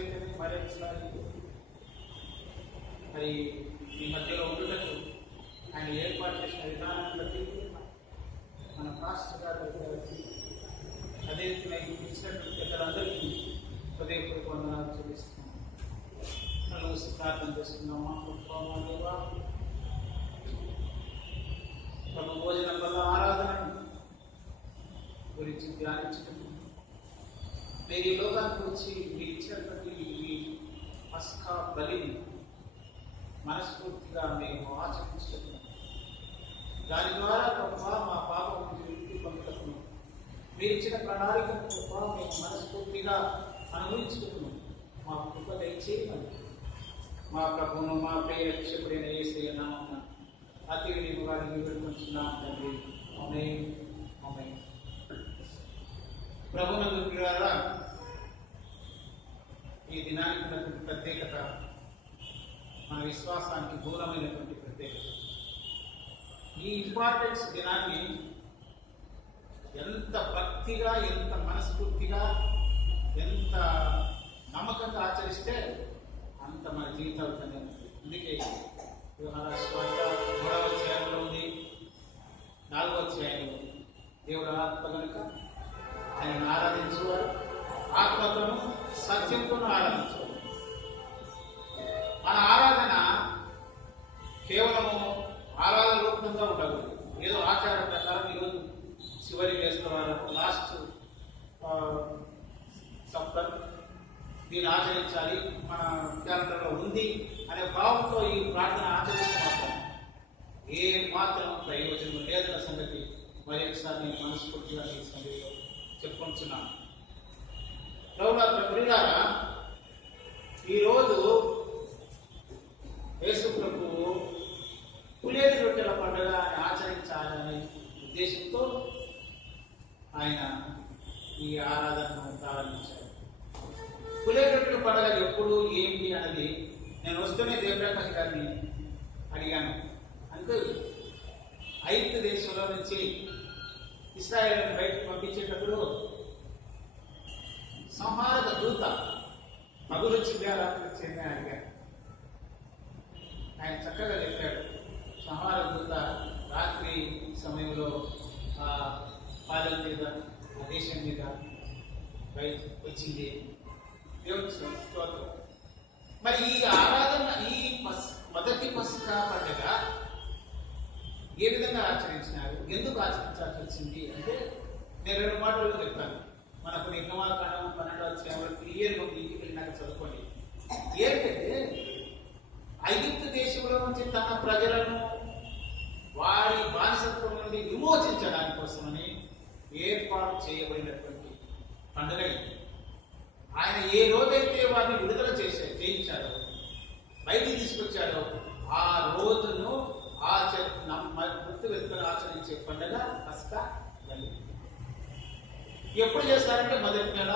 చేతనే మరొకసారి మరి ఈ మధ్యలో ఉండటకు ఆయన ఏర్పాటు చేసిన విధానాన్ని బట్టి మన పాస్టర్ గారు అదే ఇచ్చినటువంటి పెద్దలందరికీ హృదయపూర్వక వందనాలు చెల్లిస్తున్నాం. మనం ప్రార్థన చేస్తున్నామా? దేవా, ప్రభు భోజనం వల్ల ఆరాధన గురించి ధ్యానించడం, మీరు ఈ లోకానికి వచ్చి మీరు ఇచ్చినటువంటి ఈ పస్కా బలిని మనస్ఫూర్తిగా మేము ఆచరించడం, దాని ద్వారా తప్ప మా పాపం నుంచి విముక్తి పొందటం, మీరు ఇచ్చిన ప్రణాళికను తప్ప మేము మనస్ఫూర్తిగా అనుభవించుకుంటున్నాం. మా కృప దయచేయమని మా ప్రభువును మా ప్రియ రక్షకుడైన యేసయ్య నామమున అతి వినియోగంగా వేడుకొంచున్నాం తండ్రి. ఆమేన్. ఆమేన్. ప్రభువునందు ప్రియులారా, ఈ దినానికి ఉన్నటువంటి ప్రత్యేకత మన విశ్వాసానికి మూలమైనటువంటి ప్రత్యేకత. ఈ ఇంపార్టెన్స్ దినాన్ని ఎంత భక్తిగా, ఎంత మనస్ఫూర్తిగా, ఎంత నమ్మకంగా ఆచరిస్తే అంత మన జీవితాలు కన్నా. అందుకే యోహాను సువార్త 3వ అధ్యాయంలో ఉంది, 4వ అధ్యాయంలో దేవుడు ఆత్మ కనుక ఆయనను ఆరాధించేవారు ఆత్మతోనూ సత్యంతోనూ ఆరాధించేవారు. మన ఆరాధన కేవలము ఆరాధన రూపంగా ఉండదు. ఏదో ఆచార ప్రకారం ఈరోజు చివరి వేస్తున్నారు, లాస్ట్ సప్తం దీన్ని ఆచరించాలి, మన క్యాలెండర్లో ఉంది అనే భావంతో ఈ ప్రార్థన ఆచరిస్తే మాత్రం ఏ మాత్రం ప్రయోజనం లేదన్న సంగతి మరి ఒకసారి నేను మనస్ఫూర్తిగా ఈ సంగతిలో చెప్పుకుంటున్నాను. ప్రభువులారా, ఈరోజు యేసు ప్రభువు పులియని రొట్టెల పండుగ ఆచరించాలనే ఉద్దేశంతో ఆయన ఈ ఆరాధనను ప్రారంభించారు. పులియని రొట్టెల పండుగ ఎప్పుడు ఏంటి అన్నది నేను వస్తూనే దేవప్రకాష్ గారిని అడిగాను. అంటే ఐగుప్తు దేశంలో నుంచి ఇశ్రాయేలును బయటకు పంపించేటప్పుడు సంహారక దూత పగులు వచ్చిందా రాత్రి వచ్చిందా అడిగారు. ఆయన చక్కగా చెప్పాడు. సంహారక దూత రాత్రి సమయంలో పాలన మీద, ఆ దేశం మీద బయట వచ్చింది. దేవుడి స్తోత్రం. మరి ఈ ఆరాధన, ఈ మొదటి పస్కా పండుగ ఏ విధంగా ఆచరించినారు, ఎందుకు ఆచరించాల్సి వచ్చింది అంటే నేను 2 మాటలు చెప్తాను. మనకు నిర్గమాకాండం 12వ అధ్యాయంలో క్లియర్గా ఉంది, ఇంటికి వెళ్ళినాక చదువుకోండి. ఏంటంటే ఐగుప్తు దేశంలో నుంచి తన ప్రజలను వారి బానిసత్వం నుండి విమోచించడానికి కోసమని ఏర్పాటు చేయబడినటువంటి పండుగ. ఆయన ఏ రోజైతే వారిని విడుదల చేయించాడో, బయటికి తీసుకొచ్చాడో, ఆ రోజును గుర్తుపెట్టుకుని ఆచరించే పండుగ పస్కా బలి. ఎప్పుడు చేస్తారంటే మొదటి నెల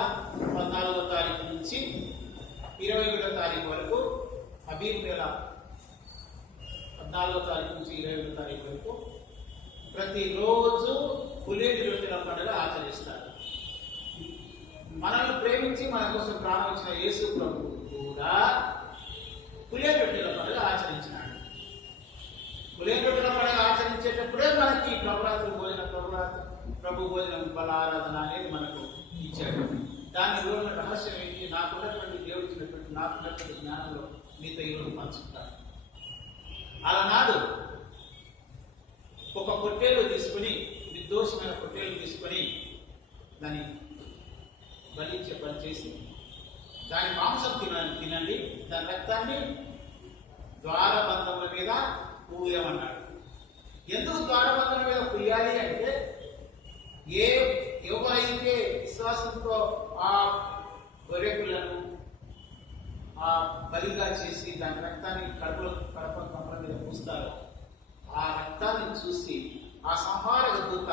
14వ తారీఖు నుంచి 21వ తారీఖు వరకు, అబీబ్ నెల 14వ తారీఖు నుంచి 21వ తారీఖు వరకు ప్రతిరోజు పులియని రొట్టెల పండుగ ఆచరిస్తారు. మనల్ని ప్రేమించి మన కోసం ప్రాణం ఇచ్చిన యేసు ప్రభువు కూడా పులియని రొట్టెల పండుగ ఆచరించినాడు. పులియని రొట్టెల పండుగ ఆచరించేటప్పుడే మనకి ప్రభు భోజనం బల ఆరాధన అనేది మనకు ఇచ్చాడు. దానిలో రహస్యం ఏంటి? నాకున్నటువంటి దేవుడు ఇచ్చినటువంటి నాకున్నటువంటి జ్ఞానంలో మీతో ఈరోజు పంచుకుంటాను. అలనాడు ఒక పొట్టేలు తీసుకుని, నిర్దోషమైన పొట్టేలు తీసుకొని దాన్ని బలించే పని చేసి దాని మాంసం తినండి, దాని రక్తాన్ని ద్వారబంధముల మీద పూయమన్నాడు. ఎందుకు ద్వారబంధం మీద పూయాలి అంటే ఎవరైతే విశ్వాసంతో ఆ గొర్రె పిల్లను ఆ బలిగా చేసి దాని రక్తాన్ని కడప కంపల మీద పూస్తారో, ఆ రక్తాన్ని చూసి ఆ సంహారక దూత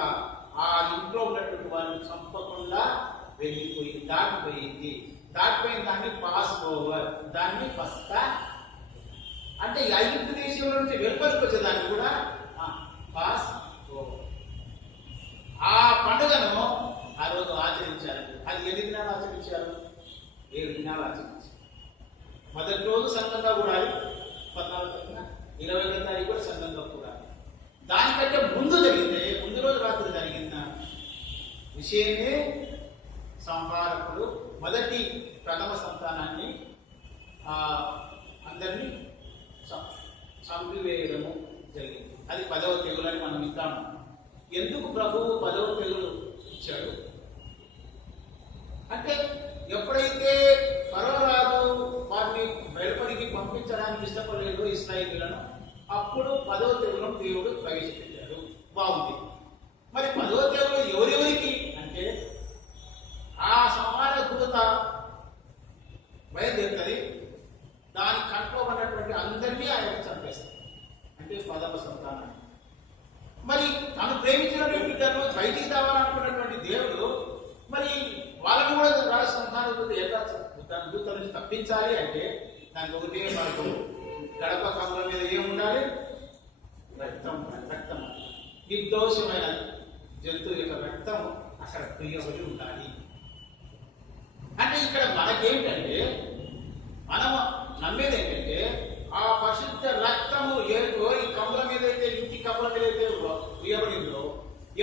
ఆ ఇంట్లో ఉన్నటువంటి వారిని చంపకుండా వెళ్ళిపోయి దాటిపోయింది. దాటిపోయిన దాన్ని పాస్ ఓవర్, దాన్ని పస్కా అంటే ఐగుప్తు దేశంలో నుంచి వెలుపలికి వచ్చేదాన్ని కూడా పాస్ ఓవర్. ఆ పండుగను ఆ రోజు ఆచరించారు. అది ఎన్ని దినాలు ఆచరించారు? 7 దినాలు ఆచరించారు. మొదటి రోజు సంఘంగా కూడాలి, 14 తారీఖున, 20వ తారీఖు కూడా సంఘంగా కూడాలి. దానికంటే ముందు రోజు రాత్రి జరిగిన విషయమే సంహారకుడు మొదటి ప్రథమ సంతానాన్ని అందరినీ చంపివేయడము జరిగింది. అది 10వ తెగులు అని మనం వింటాము. ఎందుకు ప్రభువు 10వ తెగులు ఇచ్చాడు అంటే, ఎప్పుడైతే ఫరో రాజు వారిని బయలుపడికి పంపించడానికి ఇష్టపడలేదు ఇశ్రాయేలీయులను, అప్పుడు 10వ తెగులను దేవుడు ప్రవేశపెట్టాడు. బాగుంది. మరి 10వ తెగులు ఎవరెవరికి అంటే, ఆ సంహార దూత బయలుదేరుతుంది, దాని కంట్లో ఉన్నటువంటి అందరినీ ఆయన చంపేస్తారు. అంటే 10వ సంతానాన్ని. మరి తను ప్రేమించినటువంటి బిడ్డను బయటికి రావాలనుకున్నటువంటి దేవుడు మరి వాళ్ళని కూడా రాజు సంతాన దూత నుంచి తప్పించాలి అంటే దానికి ఒకటే మనకు గడప కమ్మల మీద ఏముండాలి? రక్తం. నిర్దోషమైన జంతువు యొక్క రక్తం అక్కడ ప్రియబడి ఉండాలి. అంటే ఇక్కడ మనకేంటంటే, మనం నమ్మేది ఏంటంటే, ఆ పరిశుద్ధ రక్తము ఈ కమ్ముల మీద అయితే, ఇంటి కమ్ముల మీద అయితే వేయబడిందో,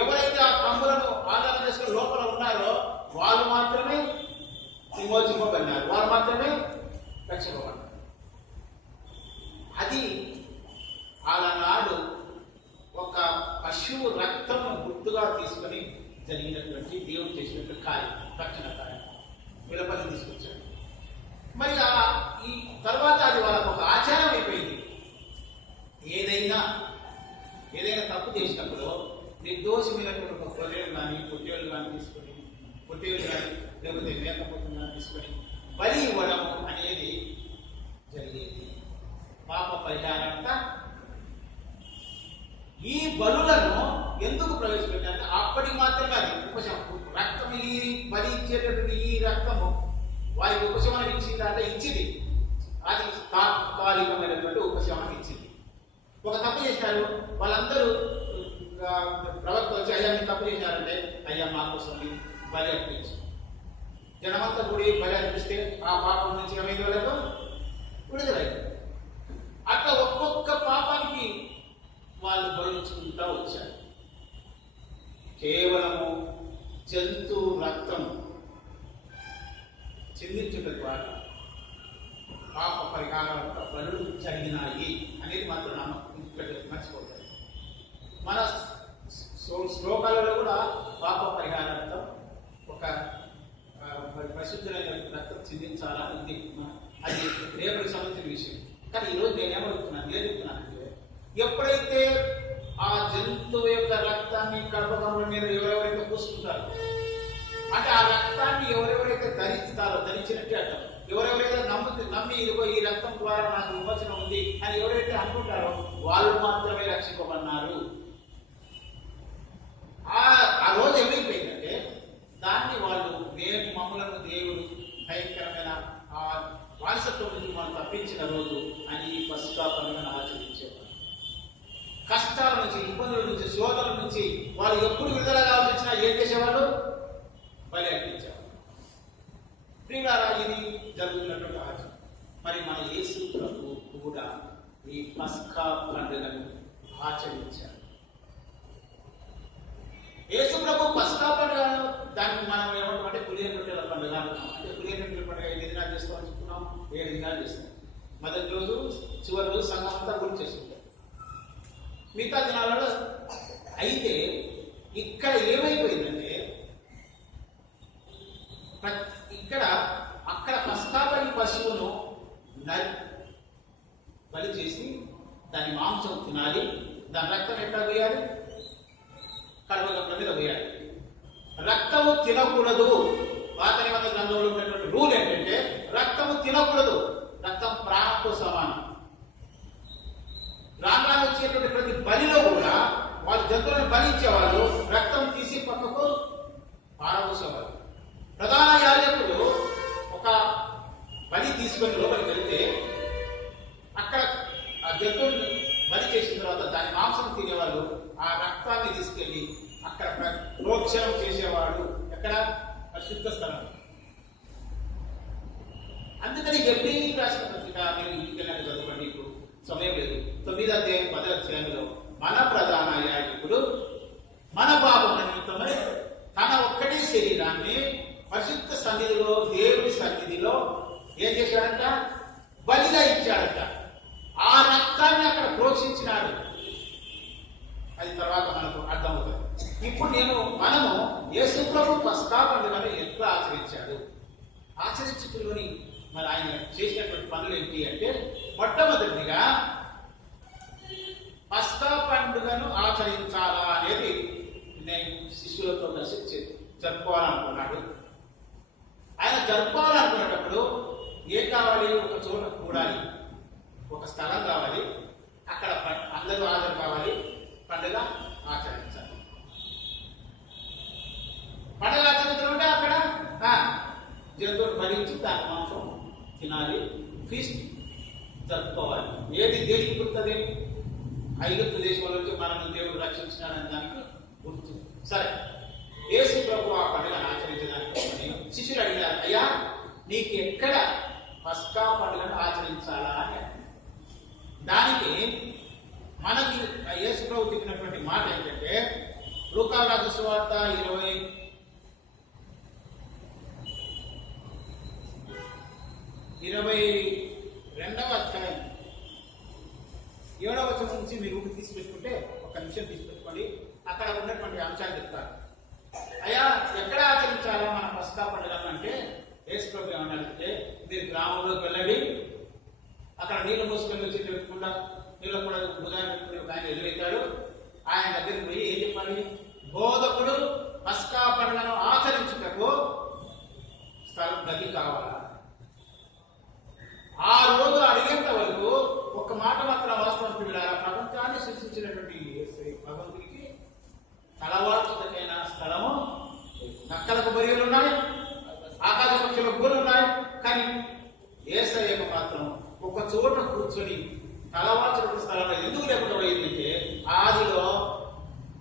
ఎవరైతే ఆ కమ్ములను ఆధారం చేసుకుని లోపల ఉన్నారో వాళ్ళు మాత్రమే విమోచింపబడినారు, వారు మాత్రమే రక్షింపబడ్డారు. అది ఆనాడు ఒక పశువు రక్తము గుర్తుగా తీసుకొని జరిగినటువంటి దేవుడు చేసినటువంటి కార్యం, రక్షణ కార్యం విలపల్లి తీసుకొచ్చాడు. మరి ఈ తర్వాత అది వాళ్ళకు ఒక ఆచారం అయిపోయింది. ఏదైనా తప్పు చేసినప్పుడు నిర్దోషమైనటువంటి ఒక గొర్రెలు కానీ పొట్టేళ్ళు కానీ తీసుకొని, పొట్టేళ్ళు కానీ లేకపోతే మేకపోతులు కానీ తీసుకొని బలి ఇవ్వడం అనేది జరిగేది. పాప పరిహారంగా ఈ బలులను ఎందుకు ప్రవేశపెట్టారంటే, అప్పటికి మాత్రమే అది ఉపశమనం. రక్తం ఈ బలి ఇచ్చేటటువంటి ఈ రక్తము వారికి ఉపశమనం ఇచ్చిందంటే ఇచ్చింది. అది తాత్కాలికమైనటువంటి ఉపశమనం ఇచ్చింది. ఒక తప్పు చేసినారు, వాళ్ళందరూ ప్రవక్త వచ్చి, అయ్యా మీరు తప్పు చేశారంటే, అయ్యా మా కోసం బలి అర్పించు. జనమంతా కూడి బలి అర్పిస్తే ఆ పాపం నుంచి ఏమైంది? వాళ్ళకు విడుదలైంది. అట్లా ఒక్కొక్క పాపానికి వాళ్ళు బలుచుకుంటూ వచ్చారు. కేవలము జంతు రక్తం చెందించుట ద్వారా పాప పరిహారాల బలులు జరిగినాయి అనేది మాత్రం మర్చిపోతారు. మన శ్లోకాలలో కూడా పాప పరిహారార్థం ఒక పరిశుద్ధమైన రక్తం చెందించాలా ఉంది. అది రేపటికి సంబంధించిన విషయం. కానీ ఈరోజు నేనేమడుగుతున్నాను, చెప్తున్నానంటే, ఎప్పుడైతే ఆ జంతువు యొక్క రక్తాన్ని కడపకముల మీద ఎవరెవరైతే పూసుకుంటారో, అంటే ఆ రక్తాన్ని ఎవరెవరైతే ధరించినట్టే అంటారు. ఎవరెవరైతే నమ్మి ఇదిగో ఈ రక్తం ద్వారా నాకు విమోచన ఉంది అని ఎవరైతే అనుకుంటారో వాళ్ళు మాత్రమే రక్షింపబడినారు. ఆ రోజు ఏమైపోయిందంటే, దాన్ని వాళ్ళు మమ్మలను దేవుడు భయంకరమైన ఆ వారసత్వం నుంచి మనం తప్పించిన రోజు అని ఈ పసుకా పండుగను ఆచరించేవారు. కష్టాల నుంచి, ఇబ్బందుల నుంచి, శోధనల నుంచి వాళ్ళు ఎప్పుడు విడుదల కావాల్సి వచ్చినా ఏం చేసేవాళ్ళు? బలి అర్పించేవారు. ప్రియులారా, ఇది జరుగుతున్నటువంటి ఆచారం. మరి మన యేసు ప్రభు కూడా ఈ పస్కా పండుగను ఆచరించారు. యేసు ప్రభు పస్కా పండుగ, దానికి మనం ఏమంటామంటే పులిహోర రొట్టెల పండుగ అంటున్నాం. అంటే పులిహోర రొట్టెల పండుగ 8 దినాలు చేస్తామని చెప్తున్నాం, 7 దినాలు చేస్తాం. మొదటి రోజు, చివరి రోజు సంఘం అంతా గుర్తు చేసుకుంటాం, మిగతా దినాలలో. అయితే ఇక్కడ ఏమైపోయిందంటే, అక్కడ పస్కాబలి పశువును బలి చేసి దాని మాంసం తినాలి, దాని రక్తం ఎట్లా వేయాలి? కడవగంపల మీద వేయాలి. రక్తము తినకూడదు. పాత నిబంధన గ్రంథంలో ఉన్నటువంటి రూల్ ఏంటంటే, రక్తము తినకూడదు. రక్తం ప్రాణంతో సమానం. రాను వచ్చేటువంటి ప్రతి బలిలో కూడా వాళ్ళు జంతువులను బలించేవాళ్ళు రక్తం తీసి పక్కకు పారబోసేవాళ్ళు. ప్రధాన యాజకుడు ఒక బలి తీసుకొని లోపలికి వెళితే, అక్కడ ఆ జంతువుని బలి చేసిన తర్వాత దాని మాంసం తినేవాళ్ళు ఆ రక్తాన్ని తీసుకెళ్లి అక్కడ ప్రోక్షణం చేసేవాడు. ఎక్కడ? పరిశుద్ధ స్థలం. అందుకని గర్భిణీ రాసిన 8వ అధ్యాయంలో మన ప్రధాన యాజకుడు మన పాపముల నిమిత్తమై తన ఒక్కటి శరీరాన్ని పరిశుద్ధ సన్నిధిలో, దేవుని సన్నిధిలో ఏం చేశాడంట? బలిగా ఇచ్చాడంట. ఆ రక్తాన్ని అక్కడ ప్రోక్షించినాడు. అది తర్వాత మనకు అర్థమవుతుంది. ఇప్పుడు మనము యేసు ప్రభు పస్కా పండుగను ఎట్లా ఆచరించాడు, ఆచరించుకుని మరి ఆయన చేసినటువంటి పనులు ఏంటి అంటే, మొట్టమొదటిగా పస్కా పండుగను ఆచరించాలా అనేది నేను శిష్యులతో కలిసి జరుపుకోవాలనుకున్నాడు. ఆయన జరుపుకోవాలనుకునేటప్పుడు ఏం కావాలి? ఒక చోట కూడాలి, ఒక స్థలం కావాలి, అక్కడ అందరూ హాజరు కావాలి, పండుగ ఆచరించాలి. పండుగ ఆచరించడం అంటే అక్కడ జంతువులు భరించి దాని మాంసం తినాలి, ఫీస్ట్ జరుపుకోవాలి. ఏది దేనికి గుర్తుంది? ఐగుప్తు దేశంలో నుంచి మనల్ని దేవుడు రక్షించినాడని దానికి గుర్తు. సరే, యేసు ప్రభు ఆ పండుగను ఆచరించడానికి శిష్యులు అడిగారు, అయ్యా నీకు ఎక్కడ పస్కా పండుగను ఆచరించాలా అని. దానికి మనకి యేసు ప్రభు చెప్పినటువంటి మాట ఏంటంటే, లూకా రాసిన సువార్త 22వ అధ్యాయం 7వ వచనం నుంచి మీరు తీసి పెట్టుకుంటే, ఒక నిమిషం తీసి పెట్టుకోండి. అక్కడ ఉన్నటువంటి అంశాలు చెప్తారు. అయ్యా ఎక్కడ ఆచరించాలో మన పస్కా పండుగ అంటే యేసు ప్రభు ఏమన్నారంటే, మీరు గ్రామంలోకి వెళ్ళండి, అక్కడ నీళ్ళు మోసుకొని వచ్చి పెట్టుకుంటా నీళ్ళు కూడా ఉదాహరణ పెట్టుకుని ఒక ఆయన ఎదురవుతాడు. ఆయన దగ్గరికి పోయి ఏం చెప్పాలి? బోధకుడు పస్కా పండుగను ఆచరించుటకు స్థలం గది కావాలా? ఆ రోజు అడిగేంత వరకు ఒక్క మాట మాత్రం వాస్తవం పిల్లల ప్రపంచాన్ని సృష్టించినటువంటి భగవంతుడికి తలవాల్చుటకైన స్థలము, నక్కలకు బరియలు ఉన్నాయి, ఆకాశ పక్షులకు గూళ్ళు ఉన్నాయి, కానీ యేసయ్యకు మాత్రం ఒక చోట కూర్చొని తలవాల్చిన స్థలంలో ఎందుకు లేకుండా పోయిందంటే, ఆదిలో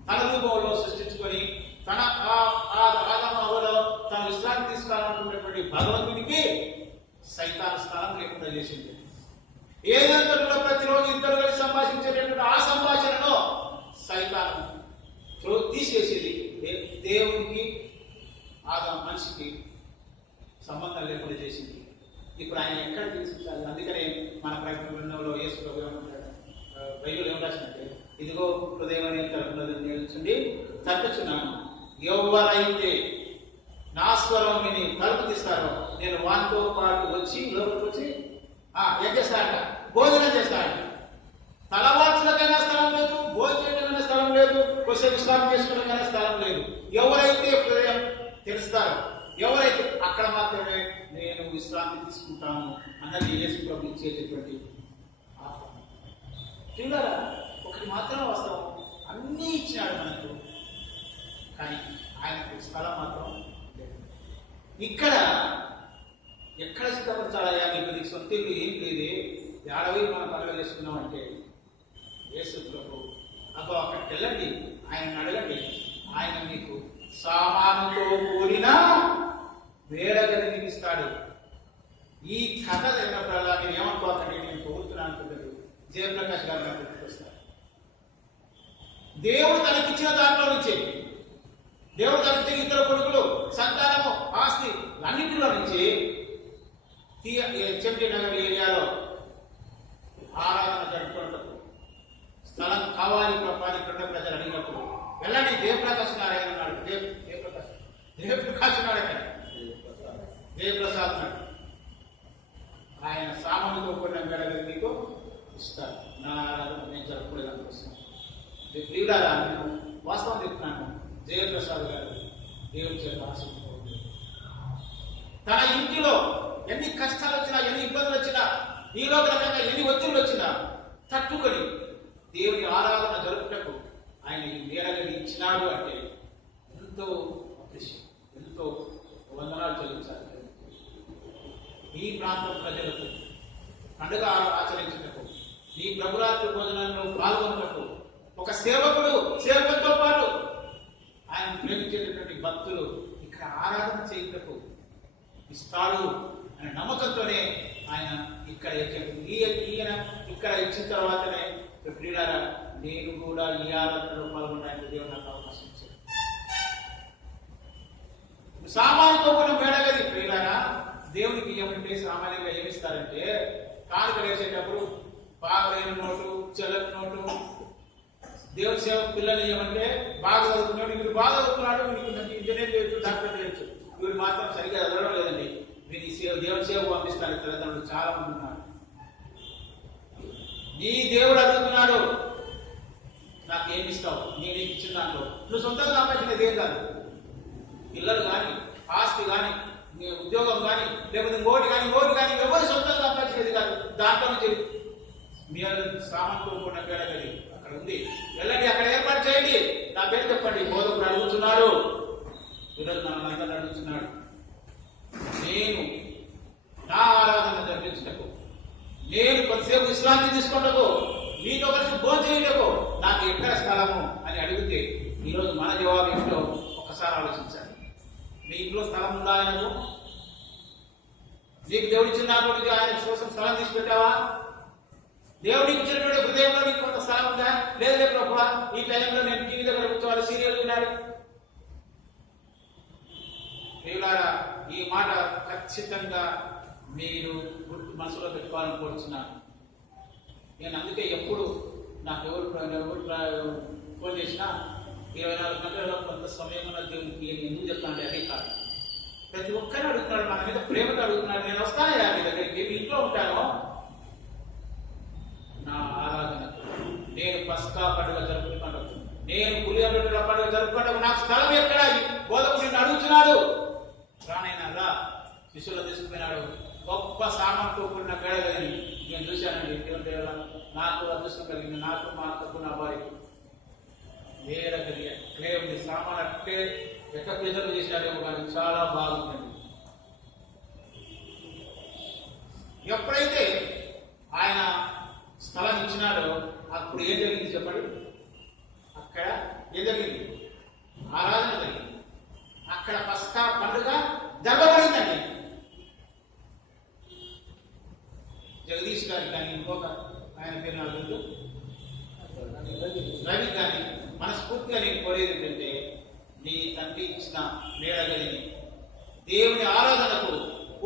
తన రూపంలో సృష్టించుకొని తన ఆదమలో తన విశ్రాంతి తీసుకోవాలనుకున్నటువంటి భగవంతునికి సైతాన్ స్థలం లేకుండా చేసింది. ఏదంతలో ప్రతిరోజు ఇద్దరు కలిసి సంభాషించేటటువంటి ఆ సంభాషణలో సైతాన్ తీసేసేది. దేవునికి మనిషికి సంబంధం లేకుండా చేసింది. ఇప్పుడు ఆయన ఎక్కడ తీసుకుంటారు? అందుకనే మన ప్రకటన గ్రంథంలో యేసు ప్రభువు బైబిల్ ఏం రాసినట్టే, ఇదిగో హృదయం తలుపుండి తట్టుచున్నాను, ఎవరైతే నా స్వరం విని తలుపు తీస్తారో నేను వాటితో పాటు వచ్చి లోపలికి వచ్చి ఏం చేస్తాడంట? భోజనం చేస్తాడంట. తలవాల్చులకైనా స్థలం లేదు, భోజనం చేయడానికైనా స్థలం లేదు, కొంచెం విశ్రాంతి చేసుకోవడానికైనా స్థలం లేదు. ఎవరైతే హృదయం తెలుస్తారో, ఎవరైతే అక్కడ మాత్రమే నేను విశ్రాంతి తీసుకుంటాను అన్నది యేసు ప్రభు ఇచ్చేటటువంటి ఆహ్వానం. చూడారా, ఒకటి మాత్రం వాస్తవం, అన్నీ ఇచ్చినాడు మనకు, కానీ ఆయనకు స్థలం మాత్రం లేదు. ఇక్కడ ఎక్కడ సిద్ధపరచాలయ్యా? నీకు సొంత ఇల్లు ఏం లేదే, ఏడవై మనం పండుగ చేసుకున్నామంటే యేసు ప్రభు అబ్బో అక్కడికి వెళ్ళండి, ఆయన అడగండి, ఆయన మీకు సామానుతో కూడిన వేడగది ఇస్తాడు. ఈ కథ జరిగినప్పుడల్లా మీరు ఏమనుకోకండి, నేను పొగుడుతున్నాను అనుకుంటారు. జయప్రకాష్ గారు నాకు గుర్తుకొస్తారు. దేవుడు తనకిచ్చిన దాంట్లో నుంచి, దేవుడు తనకిచ్చిన ఇతర కొడుకులు, సంతానము, ఆస్తి అన్నింటిలో నుంచి చెంపి నగర్ ఏరియాలో ఆరాధన జరుపుకున్నప్పుడు స్థలం కావాలి ప్రభాని కొండ ప్రజలు అడిగినప్పుడు వెళ్ళండి. జయప్రకాష్ నారాయణ ఉన్నాడు, జయప్రకాష్ నారాయణ, జయప్రసాద్ నాడు, ఆయన సామాన్యుతో కూడిన మేడగది మీకు ఇస్తారు. నా ఆరాధన నేను జరుపుకోలేదని వస్తున్నాను. ప్రియులారా, నేను వాస్తవం చెప్తున్నాను, జయప్రసాద్ గారు దేవుడి చేత ఆశించుకోవాలి. తన ఇంటిలో ఎన్ని కష్టాలు వచ్చినా, ఎన్ని ఇబ్బందులు వచ్చినా, ఈ రకంగా ఎన్ని ఒత్తిళ్ళు వచ్చినా తట్టుకొని దేవుని ఆరాధన జరుపుటకు ఆయన ఈ మేడగది ఇచ్చినాడు అంటే ఎంతో అప్రిషియేట్, ఎంతో వందనాలు చెల్లించాలి. ఈ ప్రాంతం ప్రజలకు పండుగ ఆచరించుటకు, ఈ ప్రభురాత్రి భోజనంలో పాల్గొనటకు ఒక సేవకుడితో పాటు ఆయన ప్రేమించేటటువంటి భక్తులు ఇక్కడ ఆరాధన చేయుటకు ఇస్తాడు అనే నమ్మకంతోనే ఆయన ఇక్కడ ఈయన ఇక్కడ ఇచ్చిన తర్వాతనే ప్రియులారా, నేను కూడా ఈ ఆరాధనలో పాల్గొనడానికి దేవుడు నాకు అవకాశం ఇచ్చాడు. సామాన్యంతో కూడా మేడగది ప్రియులారా, దేవునికి ఏమంటే సామాన్యంగా ఏమిస్తారంటే కానుక వేసేటప్పుడు బాగలేని నోటు, చెల్లటి నోటు, దేవుడి సేవ పిల్లలు ఏమంటే బాగా చదువుతున్నాడు, వీడు బాగా చదువుతున్నాడు, వీడికి మంచి ఇంజనీర్ చేయొచ్చు, డాక్టర్ చేయొచ్చు, వీడు మాత్రం సరిగ్గా చదవడం లేదండి, వీడి దేవుడి సేవ పంపిస్తారు తల్లిదండ్రులు చాలా మంది ఉన్నారు. నీ దేవుడు అడుగుతున్నాడు, నాకు ఏమి ఇస్తావు, నేను ఇచ్చిన దాంట్లో నువ్వు సొంతంగా సంపాదించినది ఏం కాదు. పిల్లలు కానీ, ఆస్తి కానీ, ఉద్యోగం కానీ, లేకపోతే ఓటు కానీ ఎవరు సొంతంగా సంపాదించినది కాదు. దాంట్లో నుంచి మీరు సామాన్తో కూడిన పేడగది అక్కడ ఉంది, వెళ్ళండి, అక్కడ ఏర్పాటు చేయండి, నా పేరు చెప్పండి. బోధకుడు అడుగుతున్నారు, ఈరోజు నన్ను అందరిని అడుగుతున్నాడు, నేను నా ఆరాధన జరిపించటకు, నేను కొద్దిసేపు విశ్రాంతి తీసుకుంటకు, మీతో కలిసి భోజనం చేయటకు నాకు ఎక్కడ స్థలము అని అడిగితే ఈరోజు మన జవాబు ఇంట్లో ఒకసారి ఆలోచించాలి. మీ ఇంట్లో స్థలం ఉందా? ఆయనకు నీకు దేవుడు ఇచ్చిన దాంట్లో ఆయన కోసం స్థలం తీసుకెట్టావా? దేవుడికి ఇచ్చినటువంటి హృదయంలో నీకు కొంత స్థలం ఉందా? లేదు ప్రభువా, ఈ టైంలో నేను టీవీ దగ్గర కూర్చోవాలి, సీరియల్ వినాలి. ప్రియులారా, ఈ మాట ఖచ్చితంగా మీరు మనసులో పెట్టుకోవాలని కోరుచున్నాను. నేను అందుకే ఎప్పుడు నాకు ఎవరు ఫోన్ చేసినా 24 గంటలలో కొంత సమయం ఉన్న దేవునికి ఎందుకు చెప్తాను అదే కాదు. ప్రతి ఒక్కరిని అడుగుతున్నాడు, మన మీద ప్రేమతో అడుగుతున్నాడు, నేను వస్తానయ్యా మీ దగ్గరికి, మీ ఇంట్లో ఉంటాను. నా ఆరాధనకు నేను పస్కా పండుగ జరుపుకుంటాను, నేను పులిహోర పండుగ జరుపుకుంటాను, నాకు స్థలం ఎక్కడ? బోధకుడు నిన్ను అడుగుతున్నాడు. రానైనా శిష్యులు తీసుకుపోయినాడు, గొప్ప సామాన్తో కూడిన మేడగదిని నేను చూశానండి. దేవుడు నాకు అదృష్టం కలిగింది, నాకు మా అక్కకు నా భార్యకు మేడగది అట్లే ఉంది, సామాన్ అట్లే ఎక్కడ ప్రిజర్వ్ చేశాడేమో కానీ చాలా బాగుందండి. ఎప్పుడైతే ఆయన స్థలం ఇచ్చినాడో అప్పుడు ఏం జరిగింది చెప్పండి? అక్కడ ఏం జరిగింది? ఆరాధన జరిగింది. అక్కడ పస్కా పండుగ జరగబడిందండి. జగదీష్ గారికి కానీ ఇంకొక ఆయన పేరు నాకు రవి కానీ మనస్ఫూర్తిగా నేను కోరేది ఏంటంటే, నీ తండ్రి ఇచ్చిన మేడగదిని దేవుని ఆరాధనకు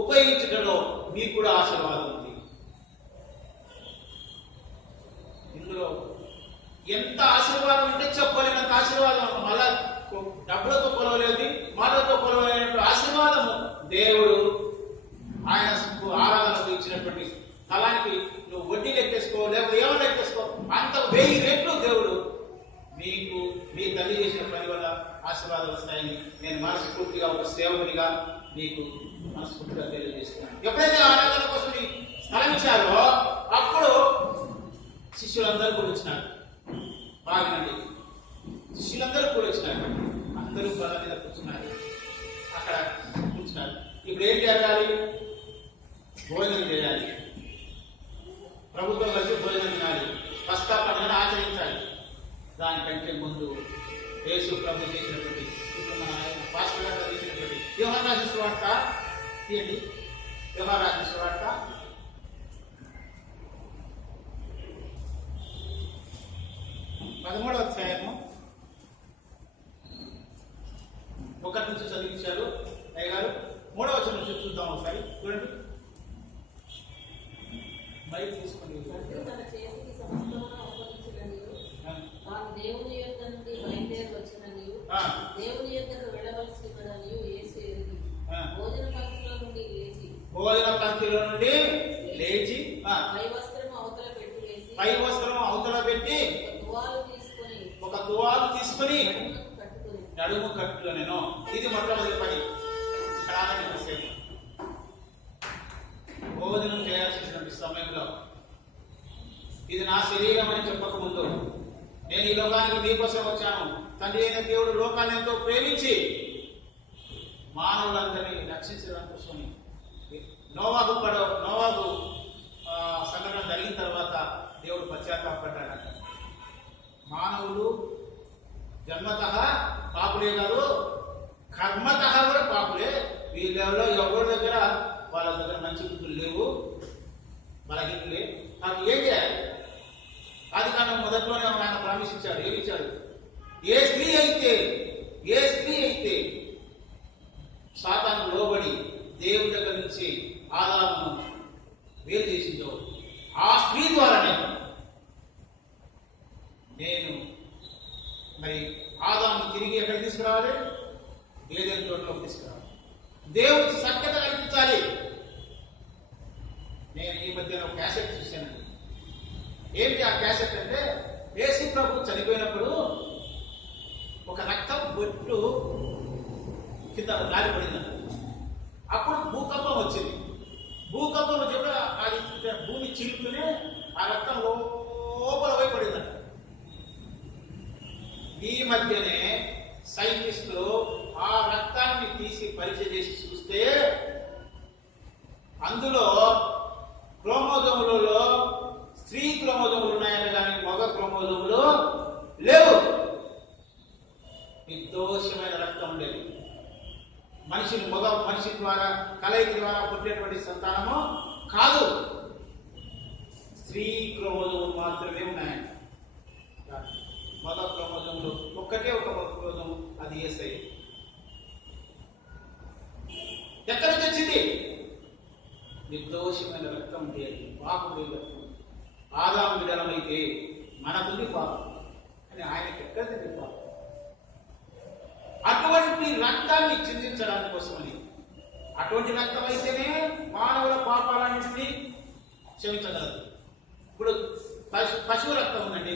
ఉపయోగించడంలో మీకు కూడా ఆశీర్వాదం ఉంది. ఇందులో ఎంత ఆశీర్వాదం అంటే చెప్పలేనంత ఆశీర్వాదం. మళ్ళా డబ్బులతో కొలవలేదు, మాటలతో కొలవలేనటువంటి ఆశీర్వాదము దేవుడు ఆయన ఆరాధనకు ఇచ్చినటువంటి స్థలానికి నువ్వు వడ్డీ లెక్కేసుకో, లేకపోతే ఏమన్నా లెక్కేసుకో, అంత 1000 రెట్లు దేవుడు మీకు మీ తల్లి చేసిన పని వల్ల ఆశీర్వాదాలు వస్తాయని నేను మనస్ఫూర్తిగా ఒక సేవకునిగా మీకు మనస్ఫూర్తిగా తెలియజేస్తున్నాను. ఎప్పుడైతే ఆరాధన కోసం స్థలం ఇచ్చారో అప్పుడు శిష్యులందరూ కూడా వచ్చినారు. బాగినండి, శిష్యులందరూ కూడా వచ్చినారు. అందరూ బల మీద కూర్చున్నారు, అక్కడ కూర్చున్నారు. ఇప్పుడు ఏం చేయాలి? భోజనం చేయాలి, ప్రభుత్వం కలిసి భోజనం తినాలి, పస్కా పండుగను ఆచరించాలి. దానికంటే ముందు యేసు ప్రభు చేసినటువంటి, ఇప్పుడు మన పాస్టర్ గారు చేసినటువంటి యోహాను రాసిన సువార్త తీయండి. యోహాను రాసిన సువార్త 13వ అధ్యాయము 1 నుంచి చదివించారు అయ్యగారు. 3వ వచనం నుంచి చూద్దాం ఒకసారి, చూడండి. మైక్ తీసుకొని దేవుని యొక్క నుండి బయలుదేరి వచ్చిననియు దేవుని యొక్కకు వెళ్ళవలసి ఉన్నదనియు యేసు ఎరిగి భోజన పంక్తిలో నుండి లేచి పై వస్త్రము అవతల పెట్టి ఒక తువాలు తీసుకొని నడుము కట్టులో నేను. ఇది మొట్టమొదటి పని. ఇక్కడ భోజనం చేయాల్సిన సమయంలో ఇది నా శరీరం అని చెప్పక ముందు, నేను ఈ లోకానికి మీకోసం వచ్చాను, తండ్రి అయిన దేవుడు లోకాన్ని ఎంతో ప్రేమించి మానవులందరినీ రక్షించడం కోసమని. నోవాహు సంఘటన జరిగిన తర్వాత దేవుడు పశ్చాత్తాపడ్డాడట. మానవులు జన్మతః పాపులే కాదు, కర్మతః కూడా పాపులే. వీళ్ళలో ఎవరి దగ్గర వాళ్ళ దగ్గర మంచి బుద్ధులు లేవు, బలహీనలే. నాకు ఏం చేయాలి? ఆదికాండం మొదట్లోనే ఆయన ప్రామిస్ ఇచ్చాడు. ఏమి ఇచ్చాడు? ఏ స్త్రీ అయితే సాతాను లోబడి దేవుడి దగ్గర నుంచి ఆదామును వేరు చేసిందో ఆ స్త్రీ ద్వారానే నేను మరి ఆదామును తిరిగి ఎక్కడ తీసుకురావాలి? ఏదైనా తోటలోకి తీసుకురావాలి. దేవుడికి సఖ్యత కల్పించాలి. నేను ఈ మధ్యన ఒక క్యాసెట్ చూశానండి. ఏంటి ఆ క్యాసెట్ అంటే, యేసు ప్రభు చనిపోయినప్పుడు ఒక రక్తం బొట్టు కింద గాలిపడిందంట. అప్పుడు భూకంపం వచ్చింది. భూకంపం వచ్చినప్పుడు అది భూమి చీలుతూనే ఆ రక్తం లోపల పోయి పడిందంట. ఈ మధ్యనే సైంటిస్టులు ఆ రక్తాన్ని తీసి పరీక్ష చేసి చూస్తే అందులో క్రోమోజోములలో స్త్రీ క్రోమోజోములు ఉన్నాయని కానీ మగ క్రోమోజోములు లేవు. నిర్దోషమైన రక్తం ఉండేది. మనిషి ద్వారా కలయిక ద్వారా పుట్టినటువంటి సంతానము కాదు. స్త్రీ క్రోమోజోములు మాత్రమే ఉన్నాయండి. మగ క్రోమోజోములు ఒక్కటే ఒక క్రోమోజోము, అది యేసయ్య. ఎక్కడి నుంచి వచ్చింది? నిర్దోషమైన రక్తం ఉండేది. పాపుడి రక్తం. ఆదాము విడలమైతే మనకుంది పాపం, కానీ ఆయనకి ఎక్కడ తెలియదు పాపం. అటువంటి రక్తాన్ని చిందించడానికి కోసమని, అటువంటి రక్తం అయితేనే మానవుల పాపాలన్నింటినీ క్షమించగలదు. ఇప్పుడు పశువు రక్తం ఉందండి.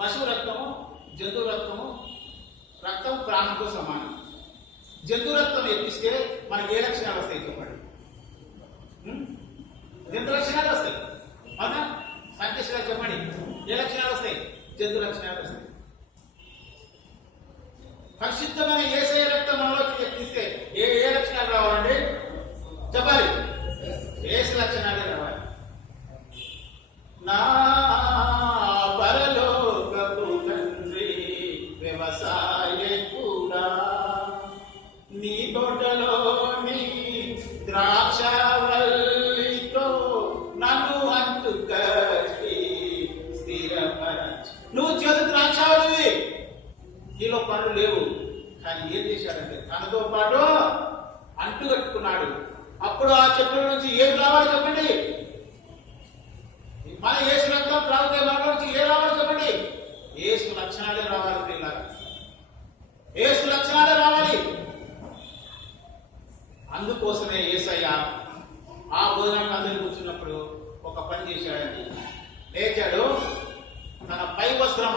పశువు రక్తము, జంతువు రక్తం ప్రాణంతో సమానం. జంతు రక్తం ఎక్కిస్తే మనకి ఏ లక్షణాలు వస్తాయి చెప్పండి? జంతు లక్షణాలు వస్తాయి. అవునా? సైంటిస్ట్ గారు చెప్పండి, ఏ లక్షణాలు వస్తాయి? జంతు లక్షణాలు వస్తాయి. పరిశుద్ధమైన యేసయ్య రక్తం మనలోకి ఎక్కిస్తే ఏ లక్షణాలు రావాలండి? చెప్పాలి. యేసు లక్షణాలే రావాలి. నా పరలోకపు తండ్రి వ్యవసాయకుడా, నీ తోటలోని ద్రాక్షవల్లితో నన్ను అంటుకట్టి స్థిరపరచు. నువ్వు చేదు ద్రాక్షవల్లివి, నీలో పనులు లేవు. కానీ ఏం చేశాడంటే తనతో పాటు అంటుకట్టుకున్నాడు. అప్పుడు ఆ చెట్ల నుంచి ఏం రావాలి చెప్పండి? మన యేసు రక్తం త్రాగితే మన నుంచి ఏం రావాలి చెప్పండి? యేసు లక్షణాలే రావాలి. పిల్లలు, యేసు లక్షణాలే రావాలి. అందుకోసమే యేసయ్య ఆ భోజనానికి అందరూ కూర్చున్నప్పుడు ఒక పని చేశాడండి. లేచాడు, తన పై వస్త్రం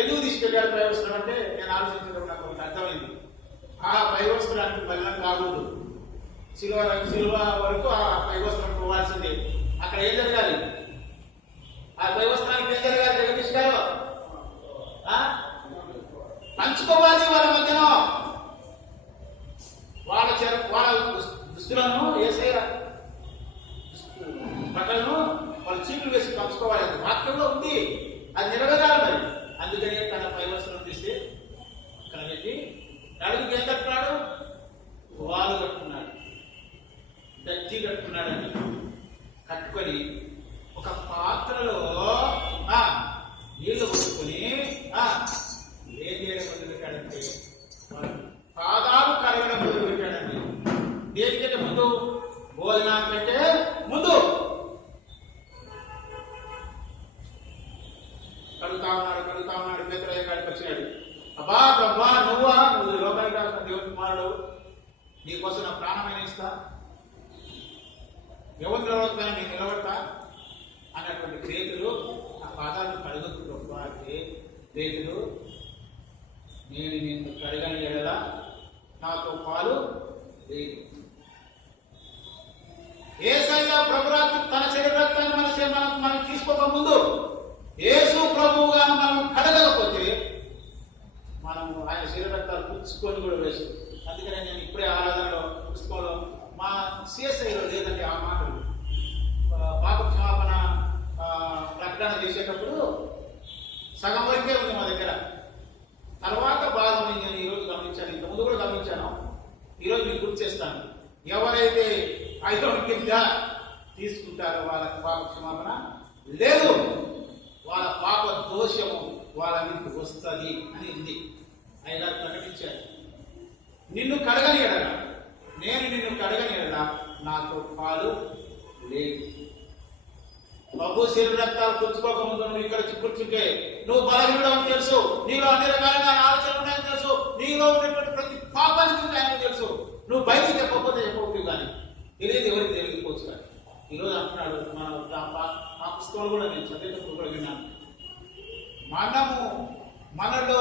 ఎందుకు తీసుకెళ్ళాడు? పై వస్త్రం అంటే నేను ఆలోచించడం నాకు ఒకటి అర్థమైంది. ఆ పై వస్త్రానికి బలం కాకూడదు. శిలువ వరకు ఆ పై వస్త్రం పోవాల్సిందే. అక్కడ ఏం జరగాలి? ఆ పై వస్త్రానికి ఏం జరగాలి? జగదీష్ గారు పంచుకోవాలి. వాళ్ళ మధ్యన వాళ్ళ దుస్తులను యేసయ్య బట్టలను వాళ్ళు చీపులు వేసి పంచుకోవాలి. అది వాక్యంలో ఉంది, అది నెరవేరాలి. మరి అందుకని తన పై వస్త్రం తీసి అక్కడ పెట్టి నడుగుకి ఏం కట్టుకున్నాడు? వాళ్ళు కట్టుకున్నాడు, దచ్చి కట్టుకున్నాడని కట్టుకొని ఒక పాత్రలో నీళ్లు కొట్టుకొని ఏం చేయడం మొదలు పెట్టాడంటే పాదాలు కడగడం మొదలు పెట్టాడండి. దేనికంటే ముందు? భోజనానికంటే ముందు కడుగుతా ఉన్నాడు. పేతురయ్య కాడికి వచ్చాడు. అబ్బా బ్రహ్మా, నువ్వు లోకానికి రాసిన దేవుని కుమారుడు, నీకోసం నా ప్రాణమైన ఇస్తా, ఎవరు నిలబడతాను నేను నిలబడతా అన్నటువంటి పేతురు ఆ పాదాలను కడుగుతూ అంటే, పేతురు నేను నిన్ను కడగని ఎడలా నాతో పాలు లేదు. యేసయ్య ప్రభురాత్రి తన శరీర రక్తాన్ని మనం తీసుకోక ముందు యేసు ప్రభువుగా మనం కడగకపోతే మనము ఆయన శరీర రక్తాలు పుచ్చుకొని కూడా వేసు. అందుకనే నేను ఇప్పుడే ఆరాధనలో పుస్తకంలో మా సిఎస్ఐలో లేదండి ఆ మాటలు. పాప క్షమాపణ ప్రకటన చేసేటప్పుడు సగం వరకే ఉంది మా దగ్గర. తర్వాత బాధని నేను ఈరోజు గమనించాను, ఇంతకుముందు కూడా గమనించాను, ఈరోజు మీకు గుర్తు చేస్తాను. ఎవరైతే 5వ కింద తీసుకుంటారో వాళ్ళకి పాప క్షమాపణ లేదు, వాళ్ళ పాప దోషము వాళ్ళ మీదకి వస్తుంది అని ఉంది. అయ్యగారు ప్రకటించారు. నిన్ను కడగని ఎడగా, నేను నిన్ను కడగని ఎడగా నాతో పాలు లేదు. ప్రభు శరీర రక్తాలు పుచ్చుకోక ముందు నువ్వు ఇక్కడ కూర్చుంటే నువ్వు బలహీనుడని తెలుసు, నీలో అన్ని రకాలుగా ఆలోచనలు ఉన్నాయని తెలుసు, నీలో ఉన్నటువంటి ప్రతి పాపానికి ఆయన తెలుసు. నువ్వు బయటికి చెప్పకపోతే చెప్పవచ్చు, కానీ తెలియదు ఎవరికి తెలియకపోవచ్చు. కానీ ఈరోజు అంటున్నాడు, మా పుస్తకాలు కూడా నేను చదివేటప్పుడు కూడా విన్నాను, మనలో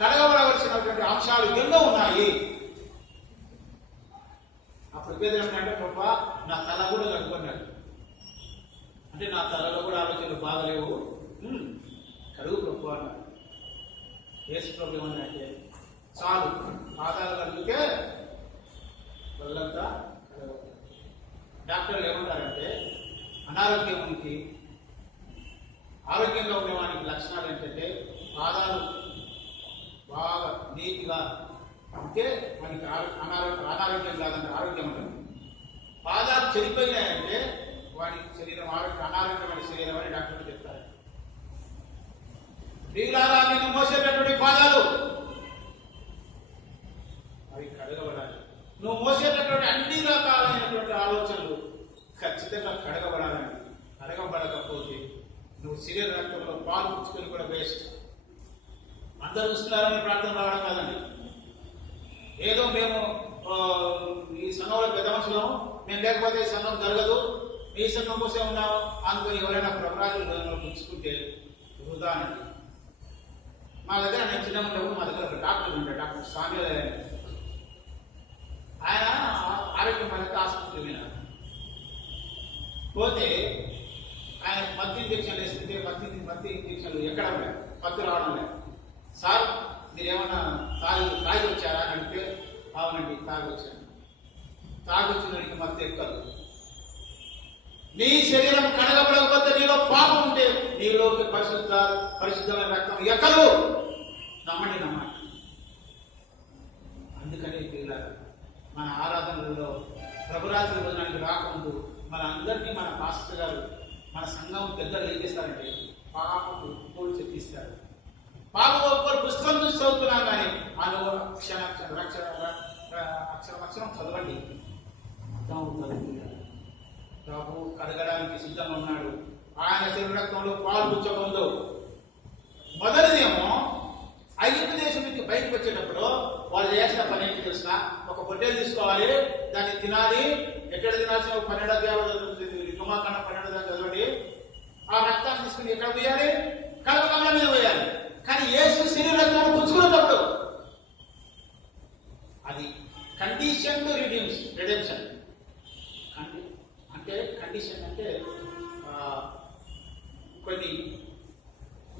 కడగబడవలసినటువంటి అంశాలు ఎన్నో ఉన్నాయి. అప్పుడు పేదలంటే ప్రభా నా తల కూడా కడుక్కున్నాడు అంటే నా తలలో కూడా ఆలోచనలు బాగలేవు, కడుగు ప్రభు అన్నాడు. యేసు ప్రభు ఏమన్నాడంటే చాలు, పాదాలు కడిగితే వాళ్ళంతా డాక్టర్లు ఏమంటారంటే అనారోగ్యానికి ఆరోగ్యంగా ఉండేవానికి లక్షణాలు ఏంటంటే పాదాలు బాగా నీట్గా ఉంటే మనకి అనారోగ్యం కాదంటే ఆరోగ్యం ఉంటుంది. పాదాలు చెడిపోయినాయంటే వాడి శరీరం అనారోగ్యమైన శరీరం అని డాక్టర్లు చెప్తారు. నీలాగా నిన్ను మోసేటటువంటి పాదాలు అవి కడగబడాలి. నువ్వు మోసేటటువంటి అన్ని రకాలైనటువంటి ఆలోచనలు ఖచ్చితంగా కడగబడాలని. కడగబడకపోతే నువ్వు శరీర రక్తంలో పాలు పుచ్చుకొని కూడా వేస్ట్. అందరూ చూస్తున్నారని ప్రార్థన రావడం కాదండి. ఏదో మేము ఈ సంఘంలో పెద్ద మనుషులం, మేము లేకపోతే ఈ సంఘం జరగదు, ఈ సంఘం కోసం ఉన్నాము అనుకుని ఎవరైనా ప్రభురాజులు పుచ్చుకుంటే వృధానండి. మా దగ్గర నేను చిన్న ఉన్నప్పుడు మా దగ్గర ఒక డాక్టర్ ఉంటాడు, డాక్టర్ స్వామి. ఆయన ఆరోగ్యం మనకు ఆసుపత్రి మీద పోతే ఆయన మత్తు ఇంజక్షన్లు వేస్తుంటే మత్తు ఇంజక్షన్లు ఎక్కడ ఉన్నాయి, మత్తు రావడం లేదు. సార్ మీరేమన్నా తాగి వచ్చారా అని అంటే అవునండి తాగి వచ్చాను. తాగి వచ్చిన మత్తు ఎక్కదు. నీ శరీరం కడగబడకపోతే నీలో పాపం ఉంటే నీలోకి పరిశుద్ధమైన రక్తం ఎక్కదు. నమ్మండి. అందుకని పిల్లలు మన ఆరాధనలలో ప్రభురాత్రి రోజునానికి రాకముందు మన అందరినీ మన పాస్టర్ గారు మన సంఘం పెద్దలు ఏం చేస్తారంటే పాపకు పోలు చెప్పిస్తారు. పాపం ఒక్కరు పుస్తకం చూసి చదువుతున్నాం కానీ అక్షరం చదవండి, అర్థం అవుతుంది. ప్రభు కడగడానికి సిద్ధంగా ఉన్నాడు. ఆయన శరీర రక్తంలో పాలు పుచ్చకముందు మొదటిదేమో ఐగుప్తు దేశం నుంచి బయటకు వచ్చేటప్పుడు వాళ్ళు చేసిన పని ఏంటి తెలిసిన, ఒక పొట్టేలు తీసుకోవాలి, దాన్ని తినాలి. ఎక్కడ తినాల్సిన 12వ అధ్యాయం యుమాకాండం 12వ అధ్యాయం చదవండి. ఆ రక్తాన్ని తీసుకుని ఎక్కడ పోయాలి? కడప కమల మీద పోయాలి. కానీ యేసు శరీర రక్తం పుచ్చుకునేటప్పుడు అది కండిషన్ టు రిడెంప్షన్. అంటే కండిషన్ అంటే కొన్ని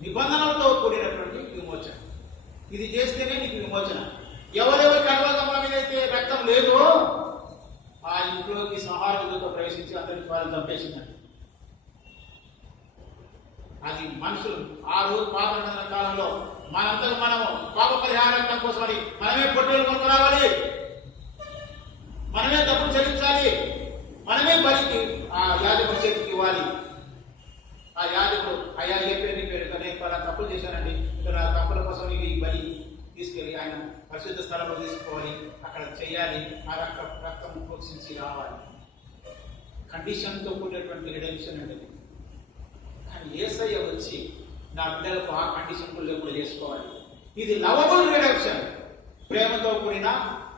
నిబంధనలతో కూడినటువంటి విమోచన. ఇది చేస్తేనే నీకు విమోచన. ఎవరెవరి కడవకమ్మ మీద అయితే రక్తం లేదో ఆ ఇంట్లోకి సంహారకులతో ప్రవేశించి అందరికి వారిని చంపేసిందండి. అది మనుషులు ఆ రోజు పాత కాలంలో మనందరూ మనము పాప పరిహారం కోసమని మనమే పొట్టేలు కొనుక్కురావాలి, మనమే డబ్బులు చెల్లించాలి, మనమే బలికి ఆ యాజకుడి చేతికి ఇవ్వాలి. ఆ యాజకుడు అయ్యా ఏ పేరు నీ పేరు నేను పలా తప్పులు చేశానండి, నా తప్పుల కోసం ఈ బలి తీసుకెళ్ళి ఆయన పరిశుద్ధ స్థలంలో తీసుకోవాలి, అక్కడ చేయాలి, ఆ రక్తం ప్రోత్సహించి రావాలి. కండిషన్తో కూడినటువంటి రిడెంప్షన్ అండి. కానీ యేసయ్య వచ్చి నా బిడ్డలకు ఆ కండిషన్ లేకుండా చేసుకోవాలి. ఇది లవబుల్ రిడెంప్షన్, ప్రేమతో కూడిన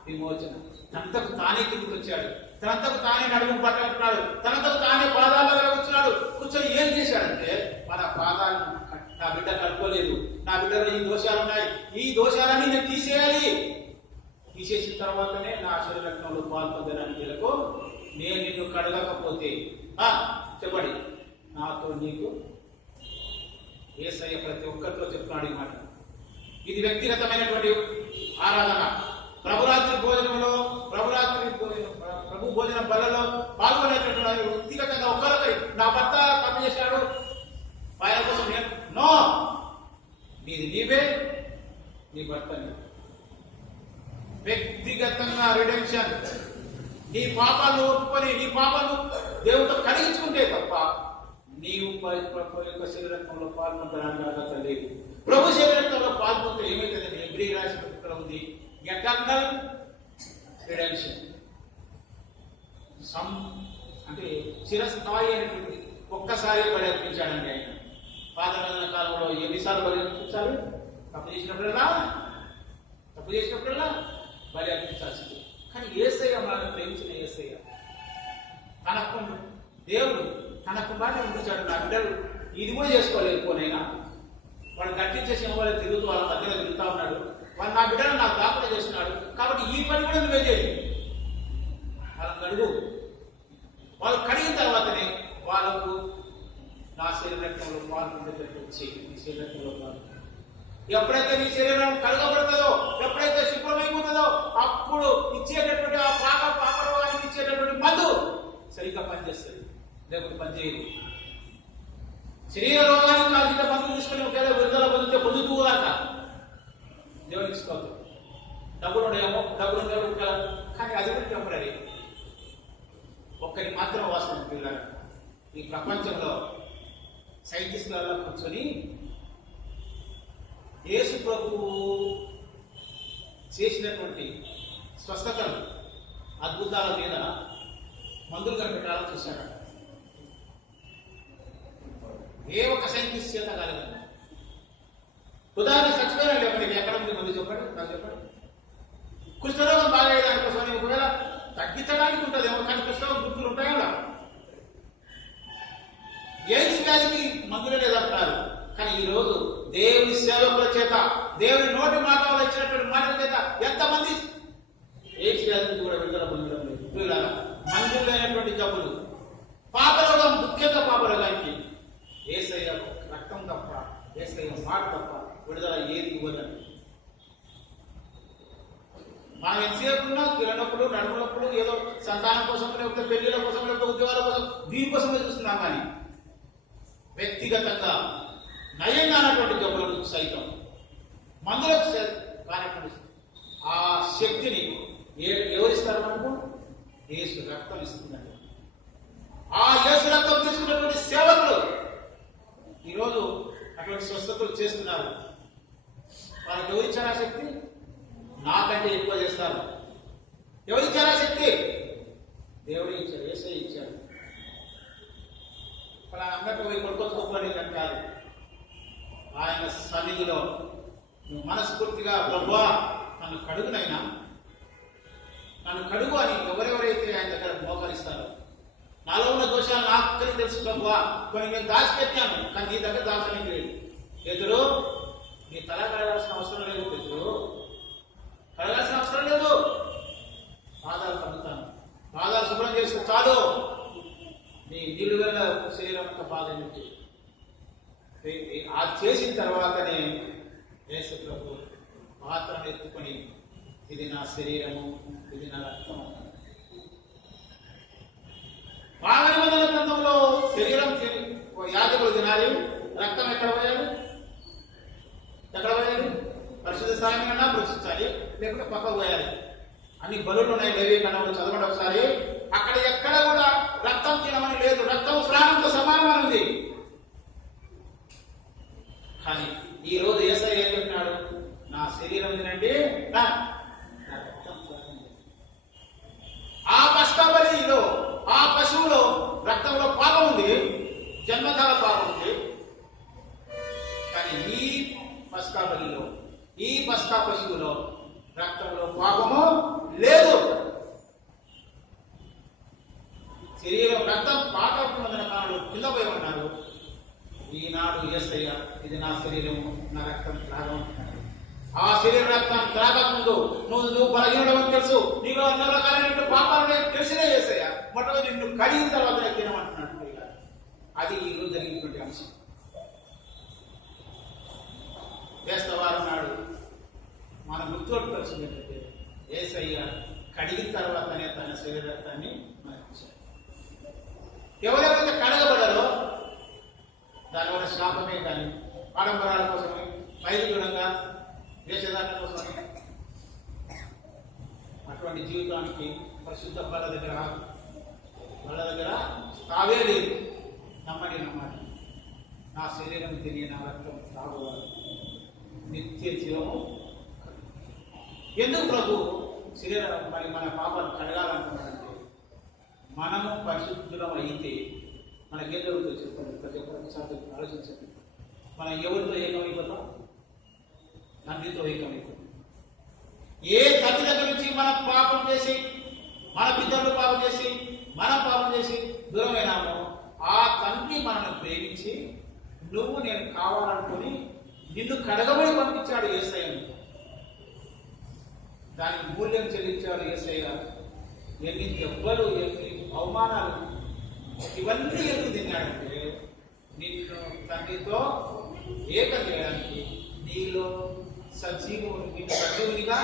విమోచన. తనంతకు తానే కిందికి వచ్చాడు, తనంతకు తానే నడుము పట్టుకుంటున్నాడు, తనంతకు తానే పాదాల దగ్గర కూర్చొని ఏం చేశాడంటే మన పాదాలను నా బిడ్డ కడుక్కోలేదు, నా బిడ్డలో ఈ దోషాలు ఉన్నాయి, ఈ దోషాలన్నీ నేను తీసేయాలి. తీసేసిన తర్వాతనే నా శరీర రక్తంలో పాలు పొందడానికి వీళ్ళకు నేను నిన్ను కడగకపోతే చెప్పండి నాతో నీకు. యేసయ్య ప్రతి ఒక్కరితో చెప్తున్నాడు ఈ మాట. ఇది వ్యక్తిగతమైనటువంటి ఆరాధన. ప్రభురాత్రి భోజనంలో ప్రభు భోజన బలలో పాల్గొనేటటువంటి వ్యక్తిగతంగా ఒక్కరొకరి నా భర్త తప్పు చేశాడు ఆయన కోసం నేను నో, నీది నీవే, నీ భర్త వ్యక్తిగతంగా రిడెంప్షన్. నీ పాపాలను ఒప్పుకొని నీ పాపాలను దేవుడితో కలిగించుకుంటే తప్ప నీ నీవు ప్రభు యొక్క శరీరత్వంలో పాల్గొనడానికి అర్హత లేదు. ప్రభు శరీరత్వంలో పాల్గొంటే ఏమైతుందంటే ఎబ్రీ రాసిన ఇక్కడ ఉంది ఎటర్నల్ రిడెంప్షన్. అంటే చిరస్థాయి అనేటువంటి ఒక్కసారి బలి అర్పించాడండి ఆయన. పాత నిబంధన కాలంలో ఎన్నిసార్లు బలి అర్పించాలి? తప్పు చేసినప్పుడల్లా బలి అర్పించాల్సింది. కానీ యేసయ్య మనల్ని ప్రేమించిన యేసయ్య దేవుడు తన కుమారుని ఉంచాడు. నా బిడ్డలు ఇది కూడా చేసుకోలేదు. పోనైనా వాడు గట్టించేసి వాళ్ళు తిరుగుతూ వాళ్ళ మధ్యలో తిరుగుతూ ఉన్నాడు. వాడు నా బిడ్డలు నాకు దాపడ చేస్తున్నాడు కాబట్టి ఈ పని కూడా నువ్వే చేయి. వాళ్ళని అడుగు. వాళ్ళు కడిగిన తర్వాతనే వాళ్ళకు నా శరీరంలో పాల్గొనేటట్టు వచ్చి నీ శరీరంలో పాల్గొ. ఎప్పుడైతే నీ శరీరం కడగబడుతుందో, ఎప్పుడైతే శుభ్రమైపోతుందో అప్పుడు ఇచ్చేటటువంటి ఆ పాపరోగానికి ఇచ్చేటటువంటి మందు సరిగ్గా పనిచేస్తుంది, లేకపోతే పనిచేయదు. శరీర రోగానికి కాల్చిన మందు తీసుకుని ఒకవేళ విడుదల పొందుతూ దాక దేవునికి ఇసుకోవద్దు. డబ్బులుండేమో కానీ అది కూడా టెంపరీ. ఒక్కరికి మాత్రం వాస్తవం పిల్లలు, ఈ ప్రపంచంలో సైంటిస్టులలో కూర్చొని యేసు ప్రభువు చేసినటువంటి స్వస్థతలు అద్భుతాల మీద మందులు కనిపెట్టాలని చూశాడు. ఏ ఒక్క సైంటిస్ట్ చేత కాలేదు. ఉదాహరణ చచ్చిపోయినా లేకపోతే ఎక్కడ ఉంది మందు చెప్పండి, నాకు చెప్పండి. కుష్ఠరోగం బాగయ్యేదానికోసం ఒకవేళ తగ్గించడానికి ఉంటుందేమో, కానీ కుష్ఠరోగం గుర్తులు ఉంటాయి కదా. ఎయిడ్స్ వ్యాధికి మందులే లేదంటున్నారు. కానీ ఈరోజు దేవుని సేవకుల చేత, దేవుని నోటి మాట ఇచ్చినటువంటి మాటల చేత ఎంతమంది ఎయిడ్స్ వ్యాధికి కూడా విడుదల పొందడం లేదు. మందులు లేనటువంటి జబ్బులు, పాపరోగం, ముఖ్యంగా పాపరోగానికి యేసయ్య రక్తం తప్ప, యేసయ్య మాట తప్ప విడుదల ఏది ఇవ్వదండి. మనం ఎంతసేపు ఉన్నా కిరణప్పుడు, నడుములప్పుడు ఏదో సంతానం కోసం, లేకపోతే పెళ్లిల కోసం, లేకపోతే ఉద్యోగాల కోసం, దీనికోసమే చూస్తున్నాం. కానీ వ్యక్తిగతంగా నయంగా అన్నటువంటి జబ్బులకు సైతం మందులకు కానటువంటి ఆ శక్తిని ఎవరిస్తారు మనకు? యేసు రక్తం ఇస్తుందండి. ఆ యేసు రక్తం తీసుకున్నటువంటి సేవకులు ఈరోజు అటువంటి స్వస్థతలు చేస్తున్నారు. వాళ్ళకి ఎవరిచ్చారా శక్తి? నాకంటే ఎక్కువ చేస్తారు. ఎవరిచ్చారా శక్తి? దేవుడే ఇచ్చాడు, యేసయ్య ఇచ్చాడు. అలా అన్నట్టు పోయి కొనుక్కొచ్చుకోవాలి అంటారు. ఆయన సన్నిధిలో నువ్వు మనస్ఫూర్తిగా ప్రభువా నన్ను కడుగునైనా, నన్ను కడుగు అని ఎవరెవరైతే ఆయన దగ్గర మోకరిస్తారో, నాలో ఉన్న దోషాలు నాకు తెలుసు ప్రభువా, కొన్ని నేను దాచిపెట్టాను కానీ నీ దగ్గర దాచడానికి లేదు. ఎదురు నీ తల కడగాల్సిన అవసరం లేదు, ఎదురు కడగాల్సిన అవసరం లేదు. పాదాలు కడుగుతాను, పాదాలు శుభ్రం చేస్తే చాలు. నీ నీళ్ళు వెళ్ళ శరీరం అంతా బాధ నుంచి అది చేసిన తర్వాతనే యేసు ప్రభు పాత్రను ఎత్తుకొని ఇది నా శరీరము, ఇది నా రక్తం. పాత నిబంధన గ్రంథంలో శరీరం యాజకులు తినాలి, రక్తం ఎక్కడ పోయాలి? పరిశుద్ధ స్థాయిగా పోషించాలి, లేకుంటే పక్కకు పోయాలి. అన్ని బలులు ఉన్నాయి. లేవి కన్నా చదవండి ఒకసారి. అక్కడ ఎక్కడ కూడా రక్తం తినమని లేదు. రక్తం స్నానంతో సమానం ఉంది. కానీ ఈ రోజు యేసయ్య ఏం చెప్పినాడు? నా శరీరం తినండి, నా రక్తం త్రాగండి. ఆ పస్కా బలిలో, ఆ పశువులో రక్తంలో పాపం ఉంది, జన్మకాల పాపం ఉంది. కానీ ఈ పస్కా బలిలో, ఈ పస్కా పశువులో రక్తంలో పాపము లేదు. శరీరం రక్తం పాఠాత్మక కాలంలో కింద పోయి ఉన్నారు. ఈనాడు యేసయ్య ఇది నా శరీరము, నా రక్తం త్రాగమంటున్నాడు. ఆ శరీర రక్తం త్రాగకముందు నువ్వు బలహీనుడవని తెలుసు, నీకు అన్న రకాలైన పాపాలు తెలిసినే యేసయ్య మొట్టమొదటి నిన్ను కడిగిన తర్వాత తినమంటున్నాడు. అది ఈరోజు జరిగినటువంటి అంశం. వేస్తవారం నాడు మనం గుర్తుపెట్టుకోవాల్సింది ఏంటంటే యేసయ్య కడిగిన తర్వాతనే తన శరీర రక్తాన్ని మనకిచ్చాడు. ఎవరెవరైతే కడగబడారో దానివల్ల శాపమే కానీ, ఆడంబరాల కోసమే, వైద్యుడంగా వేషధారణ కోసమే అటువంటి జీవితానికి పరిశుద్ధ వాళ్ళ దగ్గర తావే లేదు. నమ్మని అయితే మనకేం జరుగుతుంది చెప్పండి? ప్రతి ఒక్కరికి ఆలోచించండి. మనం ఎవరితో ఏకమైపోతాం? తండ్రితో ఏకమైపోతాం. ఏ తల్లి దగ్గర నుంచి మనం పాపం చేసి, మన పితరులు పాపం చేసి, మనం పాపం చేసి దూరమైనామో ఆ తండ్రి మనల్ని ప్రేమించి నువ్వు నేను కావాలనుకుని నిన్ను కడగబడి పంపించాడు యేసయ్యను. దానికి మూల్యం చెల్లించాడు యేసయ్య. ఎన్ని దెబ్బలు, ఎన్ని అవమానాలు, ఇవన్నీ ఎందుకు తిన్నాడంటే నిన్ను తండ్రితో ఏకం చేయడానికి, నీలో సజీవునిగా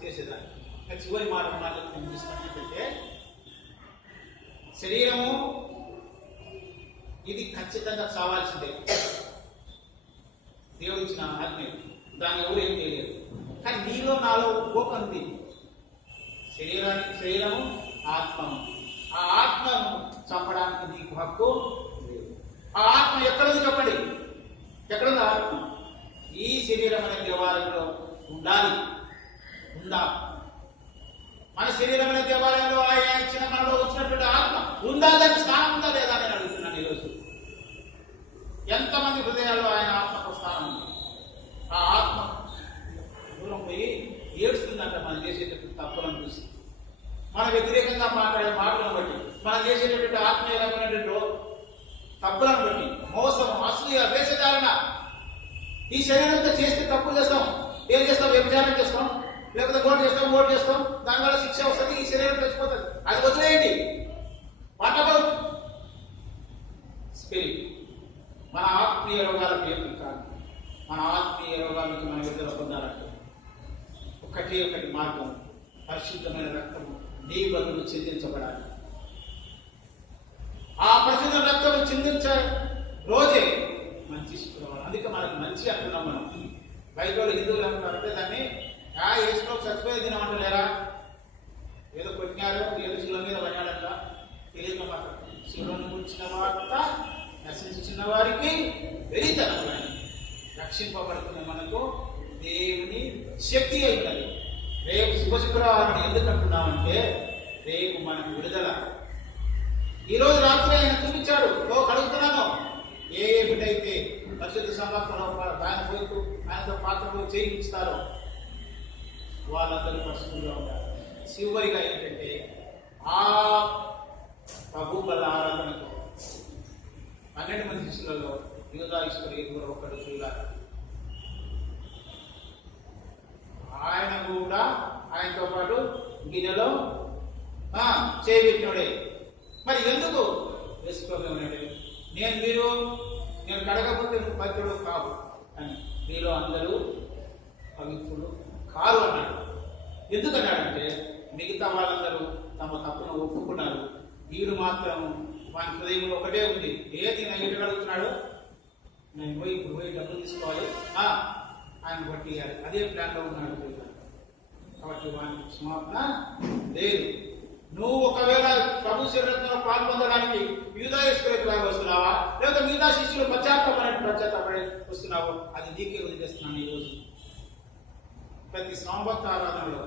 చేసేదాన్ని. చివరి మాట కనిపిస్తున్నట్టే శరీరము ఇది ఖచ్చితంగా చావాల్సిందే. దేవుడు ఇచ్చిన ఆజ్ఞ, దాన్ని ఎవరు ఏం చేయలేదు. కానీ నీలో నాలో పోకంది. శరీరము ఆత్మను, ఆ ఆత్మను చంపడానికి నీకు హక్కు లేదు. ఆ ఆత్మ ఎక్కడుంది చెప్పండి? ఎక్కడుంది ఆత్మ? ఈ శరీరం అనే దేవాలయంలో ఉండాలి. ఉందా? మన శరీరం అనే దేవాలయంలో ఆయన ఇచ్చిన మనలో వచ్చినటువంటి ఆత్మ ఉందా? దానికి స్థానం ఉందా లేదా అని అడుగుతున్నాను ఈరోజు. ఎంతమంది హృదయాల్లో ఆయన ఆత్మకు స్థానం ఉంది? ఆ ఆత్మ దూరం పోయి ఏడుస్తుందంట మనం చేసేటటువంటి తప్పులను చూసి, మన వ్యతిరేకంగా మాట్లాడే మాటలను బట్టి, మనం చేసేటటువంటి ఆత్మీయమైనటువంటి తప్పులను బట్టి, మోసం, అసూయ, వేషధారణ. ఈ శరీరంతో చేస్తే తప్పులు చేస్తాం. ఏం చేస్తాం? వ్యభిచారం చేస్తాం, లేకపోతే ఓటు చేస్తాం. దానివల్ల శిక్ష వస్తుంది, ఈ శరీరం చచ్చిపోతుంది. అది వదిలేయండి. What about spirit? మన ఆత్మీయ రోగాలకు ఏం కాదు. మన ఆత్మీయ రోగాల నుంచి మనం విడుదల పొందాలంటే ఒకటి మార్గం, పరిశుద్ధమైన రక్తము నీ బదులు చిందించబడాలి. ఆ పరిశుద్ధ రక్తం చిందించే రోజే మంచి శుక్రవారం. అందుకే మనకు మంచి అంటున్నాం మనం. బైబిల్ హిందువులు అంటారంటే దాన్ని యేసులో చచ్చిపోయే దినం అంటలేరా? ఏదో కొట్టినారు, ఏదో శిల మీద పడినాడంట, తెలియక మాట. శిలను గురించిన వార్త నశించిన వారికి వెరితనం, రక్షింపబడుతున్న మనకు దేవుని శక్తి అవుతుంది. రేపు శుభశుక్రవారం ఎందుకు అంటున్నామంటే రేపు మనకు విడుదల. ఈరోజు రాత్రి ఆయన చూపించాడు. కడుగుతున్నాను, ఏ బిడ్డైతే పరిశుద్ధ సమర్పణ ఆయన పోతూ ఆయనతో పాత్రలు చేయించుతారో వాళ్ళందరూ పరిశుద్ధంగా ఉంటారు. చివరిగా ఏంటంటే ఆ ప్రభు బల ఆరాధనకు 12 మంది శిష్యులలో యూదా ఇస్కరియోతు ఒకడు చూడాలి. ఆయన కూడా ఆయనతో పాటు గిన్నెలో చేయబెట్టినోడే. మరి ఎందుకు వేసుకోగలనండి? నేను కడగకపోతే పవిత్రుడు కావు అని, మీలో అందరూ పవిత్రుడు కారు అన్నాడు. ఎందుకన్నాడంటే మిగతా వాళ్ళందరూ తమ తప్పును ఒప్పుకున్నారు. వీడు మాత్రం వాని హృదయంలో ఒకటే ఉంది. ఏది నేను ఎటు అడుగుతున్నాడు? నేను పోయి డబ్బులు తీసుకోవాలి, ఆయన బట్టి అదే ప్లాన్లో ఉన్నాడు. కాబట్టి వానికి క్షమాపణ లేదు. నువ్వు ఒకవేళ ప్రభు శరీరంలో పాల్పొందడానికి యూదా ఇస్కరియోతులాగా వస్తున్నావా, లేదా మిగతా శిష్యులు పశ్చాత్తాపడి వస్తున్నావో అది నీకే వదిలేస్తున్నాను. ఈరోజు ప్రతి సంవత్సర ఆరాధనలో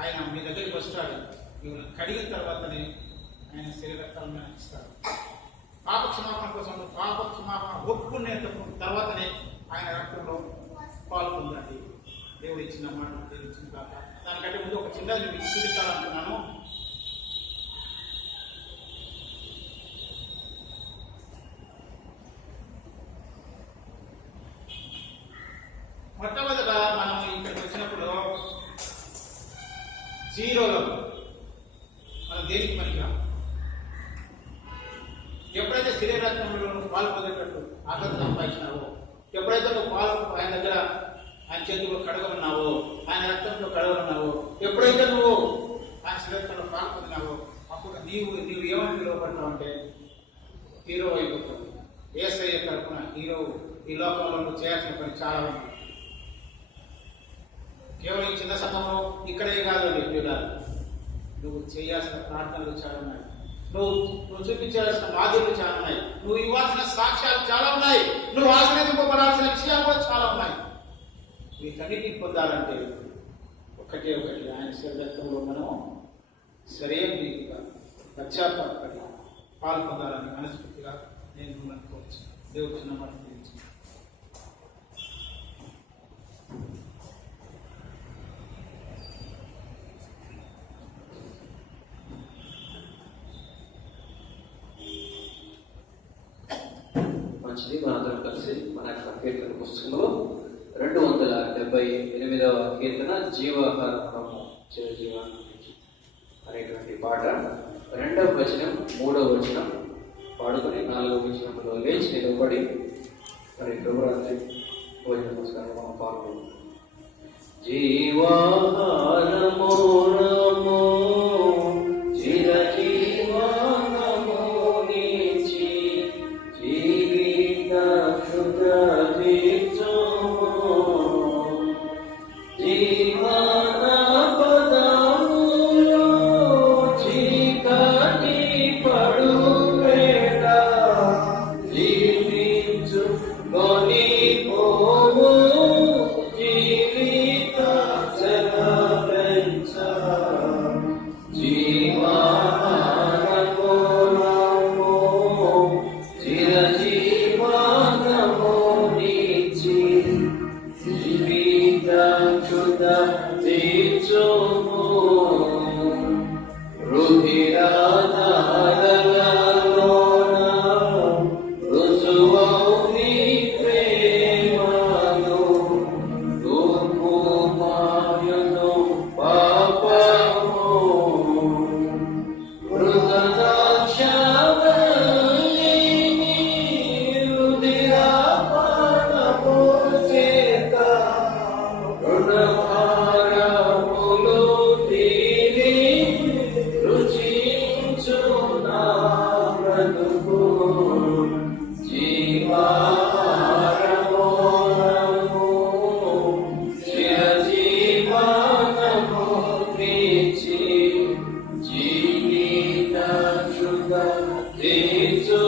ఆయన మీ దగ్గరికి వస్తాడు. మిమ్మల్ని కడిగిన తర్వాతనే ఆయన శరీరక్తాలను ఇస్తాడు. పాపక్షమాపణ కోసం పాపక్షమాపణ ఒప్పుకునే తర్వాతనే ఆయన రక్తంలో పాల్పొందండి. దేవుడు ఇచ్చిన మాట తెలిసిన కాక. దానికంటే ముందు ఒక చిన్నది మీకు చూపించాలనుకున్నాను. మొట్టమొదట మనం ఇక్కడికి వచ్చినప్పుడు జీరోలో మనం దేనికి పనికిరా. ఎప్పుడైతే శరీరత్నంలో పాలు పొందేటట్టు అర్హత సంపాదించినావో, ఎప్పుడైతే నువ్వు పాలు ఆయన దగ్గర ఆయన చేతుల్లో కడగమన్నావో, ఆయన రక్తంలో కడగమన్నావో, ఎప్పుడైతే నువ్వు ఆయన శరీరంలో పాలు పొందినావో అప్పుడు నీవు ఏమని పిలువబడతావు అంటే హీరో అయిపోతావు. యేసయ్య తరపున హీరో. ఈ లోకంలో నువ్వు చేయాల్సిన పని చాలా ఉంది. కేవలం చిన్న సంఘంలో ఇక్కడే కాదు చూడాలి. నువ్వు చేయాల్సిన ప్రార్థనలు చాలా ఉన్నాయి. నువ్వు చూపించాల్సిన మాదిరులు చాలా ఉన్నాయి. నువ్వు ఇవ్వాల్సిన సాక్ష్యాలు చాలా ఉన్నాయి. నువ్వు ఆశ్రయింపబడాల్సిన విషయాలు కూడా చాలా ఉన్నాయి. వీటన్నిటిని పొందాలంటే ఒకటి ఆయన శరీరంలో మనం సరైన రీతిగా పశ్చాత్తాపడి పాల్పొందాలని మనస్ఫూర్తిగా నేను మిమ్మల్ని కోరుచున్నాను. దేవుడు చిన్న మాట గురించి మంచిది. మనందరం కలిసి మన యొక్క కీర్తన పుస్తకంలో 278వ కీర్తన జీవాహారము చిరజీవాన్ని అనేటువంటి పాట 2వ వచనం 3వ వచనం పాడుకొని 4వ వచనంలో లేచి నిలబడి మరి ప్రభురాత్రి భోజన నమస్కారం మనం పాల్గొన్నాం. జీవాహారము నమో చిరజీవానమో నీచి జీవిత క్షుద్రదీర్చోమో జీవన పదములో చీకటి పడు వేళ జీవించు కొనిపోవు జీవిత సెలవెంచ జీవాహారము నమో చిరజీవానమో నీచి జీవిత క్షుద్ర తీర్చుము రుధిరాధారలలోన రుజువౌ నీ ప్రేమను తూర్పు మాయును పాపము మృగదాక్షవల్లిని రుధిరాపానము చేత రుణభారములు తీరి రుచించు నా బ్రతుకు జీవాహారము నమో చిరజీవానము నీచి జీవిత క్షుద్ర తీర్చు